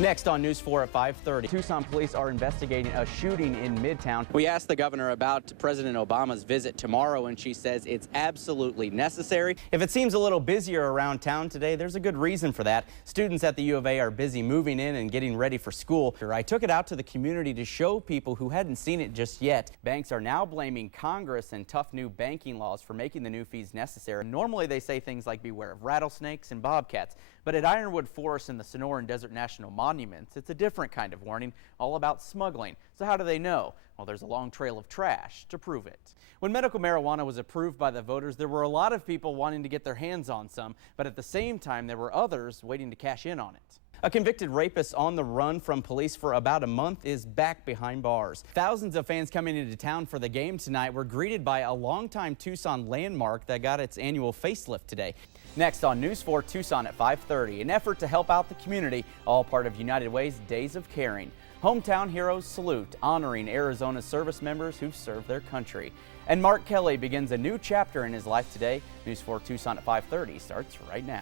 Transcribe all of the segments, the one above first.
Next on News 4 at 5:30, Tucson police are investigating a shooting in Midtown. We asked the governor about President Obama's visit tomorrow, and she says it's absolutely necessary. If it seems a little busier around town today, there's a good reason for that. Students at the U of A are busy moving in and getting ready for school. I took it out to the community to show people who hadn't seen it just yet. Banks are now blaming Congress and tough new banking laws for making the new fees necessary. Normally they say things like beware of rattlesnakes and bobcats, but at Ironwood Forest and the Sonoran Desert National Monuments, it's a different kind of warning, all about smuggling. So how do they know? Well, there's a long trail of trash to prove it. When medical marijuana was approved by the voters, there were a lot of people wanting to get their hands on some, but at the same time, there were others waiting to cash in on it. A convicted rapist on the run from police for about a month is back behind bars. Thousands of fans coming into town for the game tonight were greeted by a longtime Tucson landmark that got its annual facelift today. Next on News 4 Tucson at 5:30, an effort to help out the community, all part of United Way's Days of Caring. Hometown Heroes Salute, honoring Arizona's service members who've served their country. And Mark Kelly begins a new chapter in his life today. News 4 Tucson at 5:30 starts right now.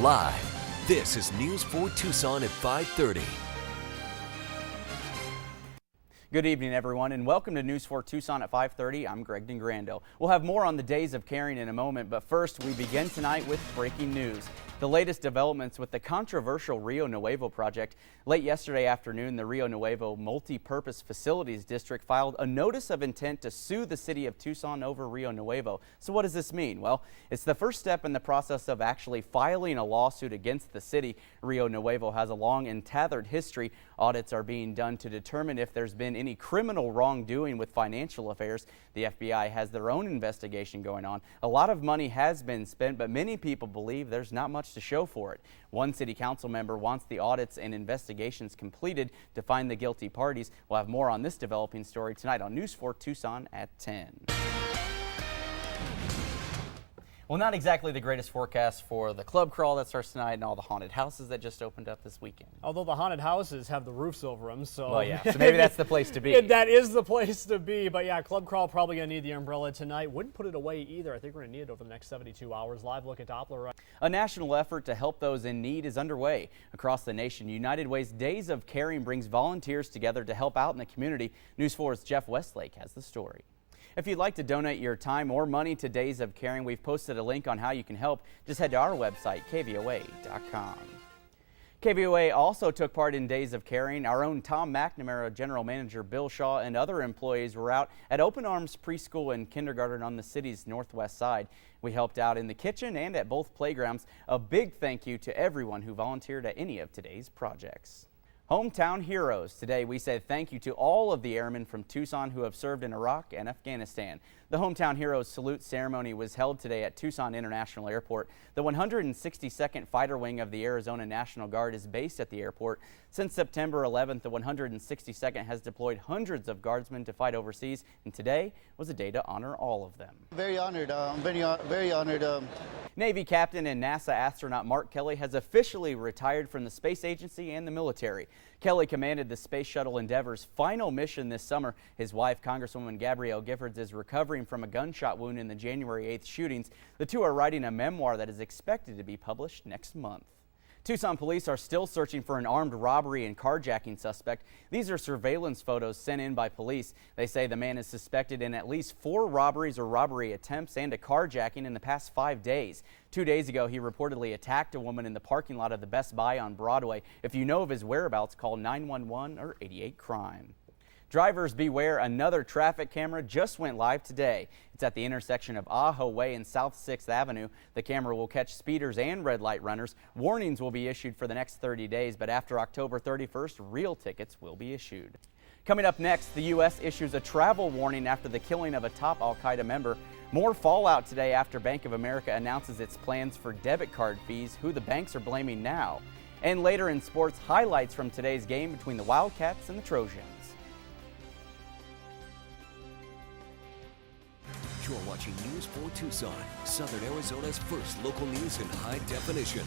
Live. This is News 4 Tucson at 5:30. Good evening, everyone, and welcome to News 4 Tucson at 5:30. I'm Greg Dingrando. We'll have more on the Days of Caring in a moment, but first we begin tonight with breaking news. The latest developments with the controversial Rio Nuevo project. Late yesterday afternoon, the Rio Nuevo Multi-Purpose Facilities District filed a notice of intent to sue the city of Tucson over Rio Nuevo. So what does this mean? Well, it's the first step in the process of actually filing a lawsuit against the city. Rio Nuevo has a long and tethered history. Audits are being done to determine if there's been any criminal wrongdoing with financial affairs. The FBI has their own investigation going on. A lot of money has been spent, but many people believe there's not much to show for it. One city council member wants the audits and investigations completed to find the guilty parties. We'll have more on this developing story tonight on News 4 Tucson at 10. Well, not exactly the greatest forecast for the club crawl that starts tonight and all the haunted houses that just opened up this weekend. Although the haunted houses have the roofs over them, so... Well, yeah, so maybe that's the place to be. That is the place to be, but yeah, club crawl probably going to need the umbrella tonight. Wouldn't put it away either. I think we're going to need it over the next 72 hours. Live look at Doppler. A national effort to help those in need is underway. Across the nation, United Way's Days of Caring brings volunteers together to help out in the community. News 4's Jeff Westlake has the story. If you'd like to donate your time or money to Days of Caring, we've posted a link on how you can help. Just head to our website, kvoa.com. KVOA also took part in Days of Caring. Our own Tom McNamara, General Manager Bill Shaw, and other employees were out at Open Arms Preschool and Kindergarten on the city's northwest side. We helped out in the kitchen and at both playgrounds. A big thank you to everyone who volunteered at any of today's projects. Hometown Heroes. Today we said thank you to all of the airmen from Tucson who have served in Iraq and Afghanistan. The Hometown Heroes salute ceremony was held today at Tucson International Airport. The 162nd Fighter Wing of the Arizona National Guard is based at the airport. Since September 11th, the 162nd has deployed hundreds of guardsmen to fight overseas, and today was a day to honor all of them. Very honored. I'm very honored. Navy Captain and NASA astronaut Mark Kelly has officially retired from the space agency and the military. Kelly commanded the Space Shuttle Endeavor's final mission this summer. His wife, Congresswoman Gabrielle Giffords, is recovering from a gunshot wound in the January 8th shootings. The two are writing a memoir that is expected to be published next month. Tucson police are still searching for an armed robbery and carjacking suspect. These are surveillance photos sent in by police. They say the man is suspected in at least 4 robberies or robbery attempts and a carjacking in the past 5 days. 2 days ago, he reportedly attacked a woman in the parking lot of the Best Buy on Broadway. If you know of his whereabouts, call 911 or 88 Crime. Drivers beware, another traffic camera just went live today. It's at the intersection of Ajo Way and South 6th Avenue. The camera will catch speeders and red light runners. Warnings will be issued for the next 30 days, but after October 31st, real tickets will be issued. Coming up next, the U.S. issues a travel warning after the killing of a top Al-Qaeda member. More fallout today after Bank of America announces its plans for debit card fees, who the banks are blaming now. And later in sports, highlights from today's game between the Wildcats and the Trojans. You're watching News 4 Tucson, Southern Arizona's first local news in high definition.